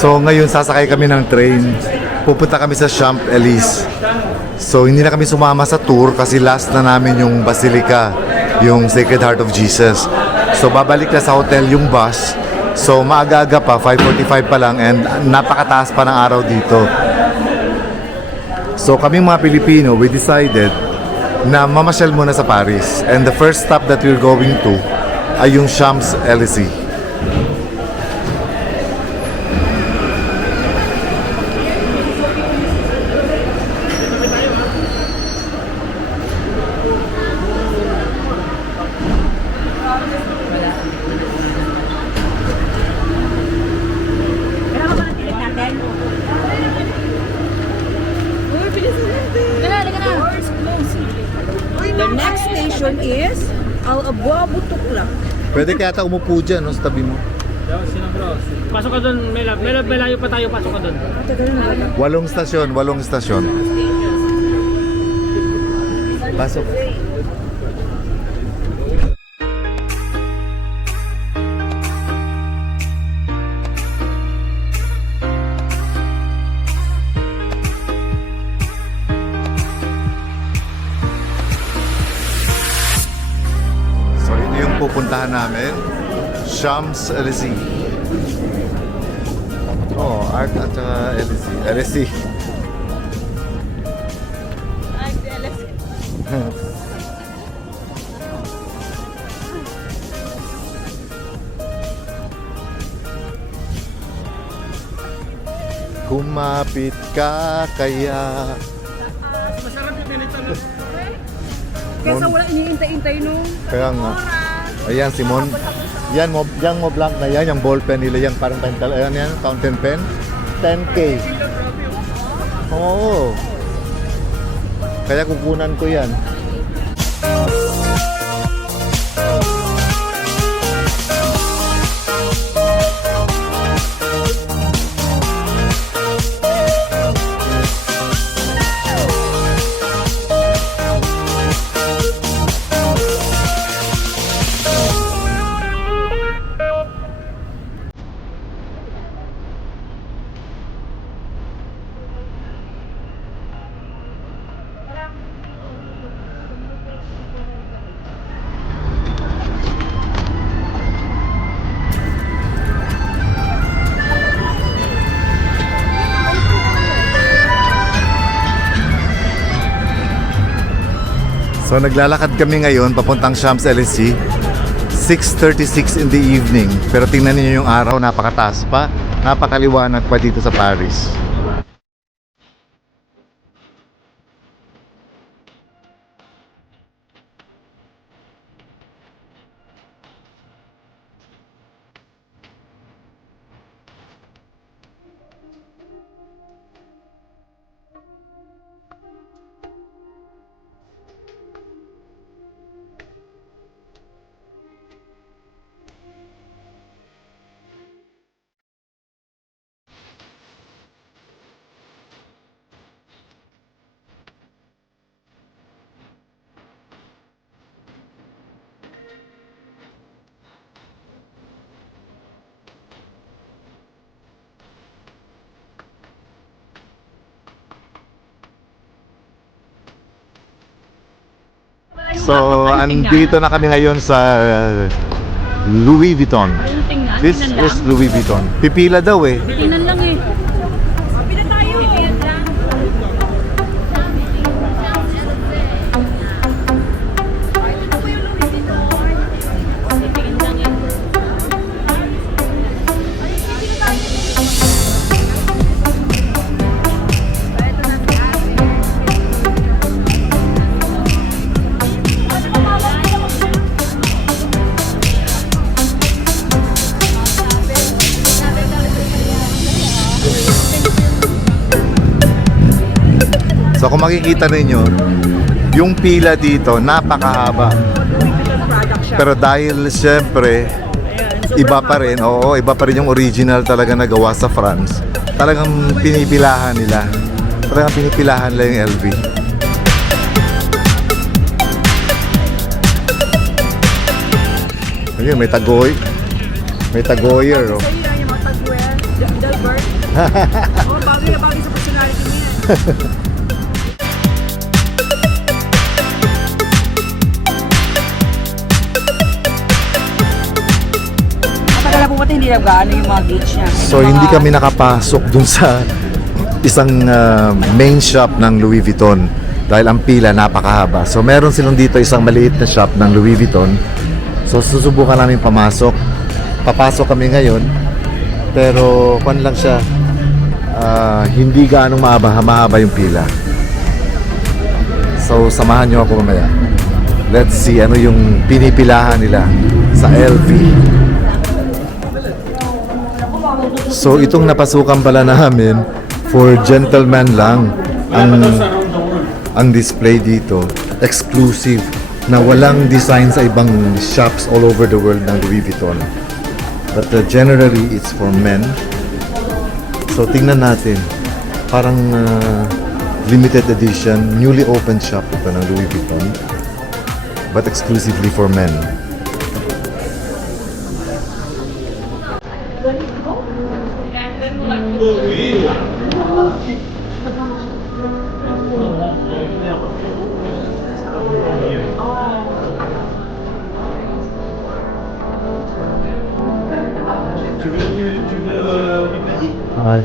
So ngayon sasakay kami ng train. Pupunta kami sa Champs-Élysées. So hindi na kami sumama sa tour kasi last na namin yung Basilica, yung Sacred Heart of Jesus. So babalik na sa hotel yung bus. So maaga-aga pa, 5:45 pa lang, and napakataas pa ng araw dito. So kaming mga Pilipino, we decided na mamasyal muna sa Paris. And the first stop that we're going to ay yung Champs-Élysées. The next station is Al-Abwa Butuklak. Pwede kaya ata umupo dyan, no, sa tabi mo. Pasok ka doon, may layo pa tayo, pasok ka doon. 8 stasyon. Pasok. So ito yung pupuntahan namin, Champs-Élysées. Oh, Art at saka Élysées. Kumapit ka kaya. Masarap yung ganito na. Kesa wala iniintay-intay nung Kaya nga. Ayan, Simon. Yan mo blank na yan, yung ball pen nila, yung parang pencil. Ayan yan, fountain pen. 10K. Oo. Kaya kukunan ko yan. So naglalakad kami ngayon papuntang Champs-Élysées, 6:36 in the evening. Pero tingnan niyo yung araw, napakataas pa, napakaliwanag pa dito sa Paris. So, andito na kami ngayon sa Louis Vuitton. This is Louis Vuitton. Pipila daw eh. Tingnan lang eh. Pila tayo. So kung makikita ninyo, yung pila dito napakahaba. Pero dahil siyempre iba pa rin, iba pa rin yung original talaga na gawa sa France. Talagang pinipilahan nila. Talagang pinipilahan nila yung LV. Ayun, may tagoy. May tagoyer, oh. Sa iyo yung mga tagwell. Delbert. Oh, bagay na bagay sa personality niya. Matagal na pumunta, hindi na gaano yung mga gauge niya. So hindi kami nakapasok dun sa isang main shop ng Louis Vuitton dahil ang pila napakahaba. So meron silang dito isang maliit na shop ng Louis Vuitton. So susubukan namin pamasok. Papasok kami ngayon. Pero kung lang siya, hindi gaanong mahaba yung pila. So samahan nyo ako mamaya. Let's see ano yung pinipilahan nila sa LV. So itong napasukan pala namin for gentleman lang ang display dito. Exclusive na walang design sa ibang shops all over the world ng Louis Vuitton. But generally it's for men. So tingnan natin. Parang limited edition, newly opened shop ito ng Louis Vuitton. But exclusively for men. Hi.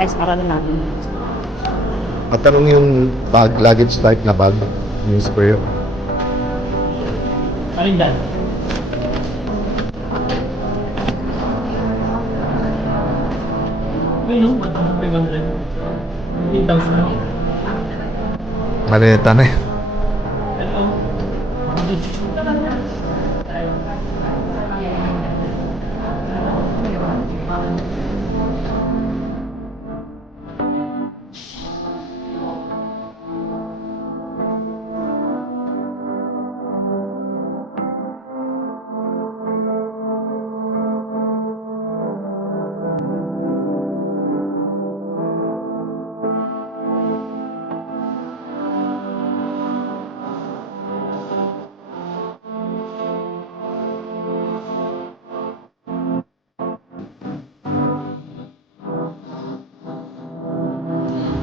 Guys, marami natin. At tanong yung bag, luggage type na bag, yung sprayer. Alin dyan? Ayun, 1,500. 8,000. Malita na yun. Hello.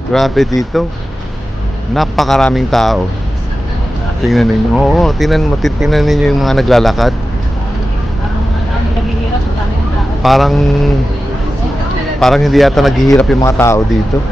Grabe dito. Napakaraming tao. Tingnan ninyo. Oo, tingnan ninyo yung mga naglalakad. Parang hindi yata naghihirap yung mga tao dito.